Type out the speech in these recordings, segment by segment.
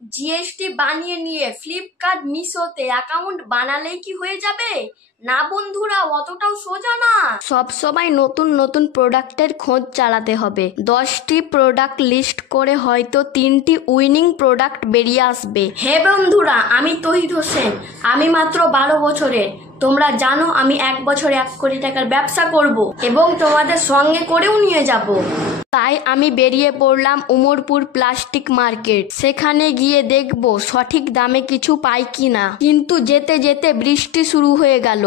GST বানিয়ে নিয়ে Flipkart মিশোতে account বানালেই কি হয়ে যাবে? না বন্ধুরা, অতটাও সোজা না। সব সময় নতুন নতুন প্রোডাক্টের খোঁজ চালাতে হবে। 10টি প্রোডাক্ট লিস্ট করে হয়তো 3টি উইনিং প্রোডাক্ট বেরিয়ে আসবে। হে বন্ধুরা, আমি তহিদ হোসেন। আমি মাত্র 12 বছরের। তোমরা জানো আমি 1 বছরে 1 কোটি টাকার ব্যবসা করব এবং তোমাদের সঙ্গে করেও নিয়ে যাব। তাই আমি বেরিয়ে পড়লাম উমরপুর প্লাস্টিক মার্কেট। সেখানে গিয়ে দেখব সঠিক দামে কিছু পাই কিনা। কিন্তু যেতে যেতে বৃষ্টি শুরু হয়ে গেল।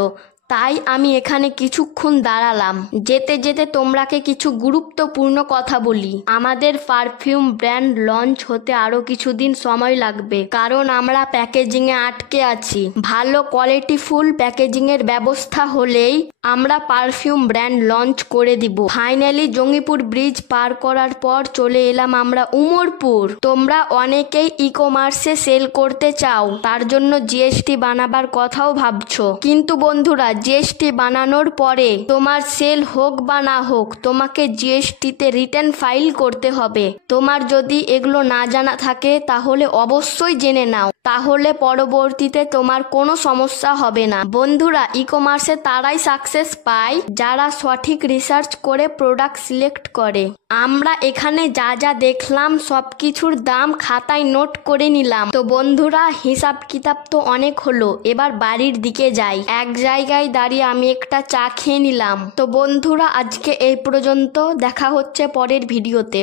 তাই আমি এখানে কিছুক্ষণ দাঁড়ালাম। যেতে যেতে তোমরাকে কিছু গুরুত্বপূর্ণ কথা বলি। আমাদের পারফিউম ব্র্যান্ড লঞ্চ হতে আরো কিছুদিন সময় লাগবে, কারণ আমরা প্যাকেজিং এ আটকে আছি। ভালো কোয়ালিটি ফুল প্যাকেজিং এর ব্যবস্থা হলেই আমরা পারফিউম ব্র্যান্ড লঞ্চ করে দিব। ফাইনালি জঙ্গিপুর ব্রিজ পার করার পর চলে এলাম আমরা উমরপুর। তোমরা অনেকেই ই কমার্সে সেল করতে চাও, তার জন্য জিএসটি বানাবার কথাও ভাবছো। কিন্তু বন্ধুরা, জিএসটি বানানোর পরে তোমার সেল হোক বা না হোক, তোমাকে জিএসটিতে রিটার্ন ফাইল করতে হবে। তোমার যদি এগুলো না জানা থাকে তাহলে অবশ্যই জেনে নাও, তাহলে পরবর্তীতে তোমার কোনো সমস্যা হবে না। বন্ধুরা, ই কমার্সে তারাই সাকসেস পায় যারা সঠিক রিসার্চ করে প্রোডাক্ট সিলেক্ট করে। আমরা এখানে যা যা দেখলাম সবকিছুর দাম খাতায় নোট করে নিলাম। তো বন্ধুরা, হিসাব কিতাব তো অনেক হলো, এবার বাড়ির দিকে যাই। এক জায়গায় দাঁড়িয়ে আমি একটা চা খেয়ে নিলাম। তো বন্ধুরা, আজকে এই পর্যন্ত। দেখা হচ্ছে পরের ভিডিওতে।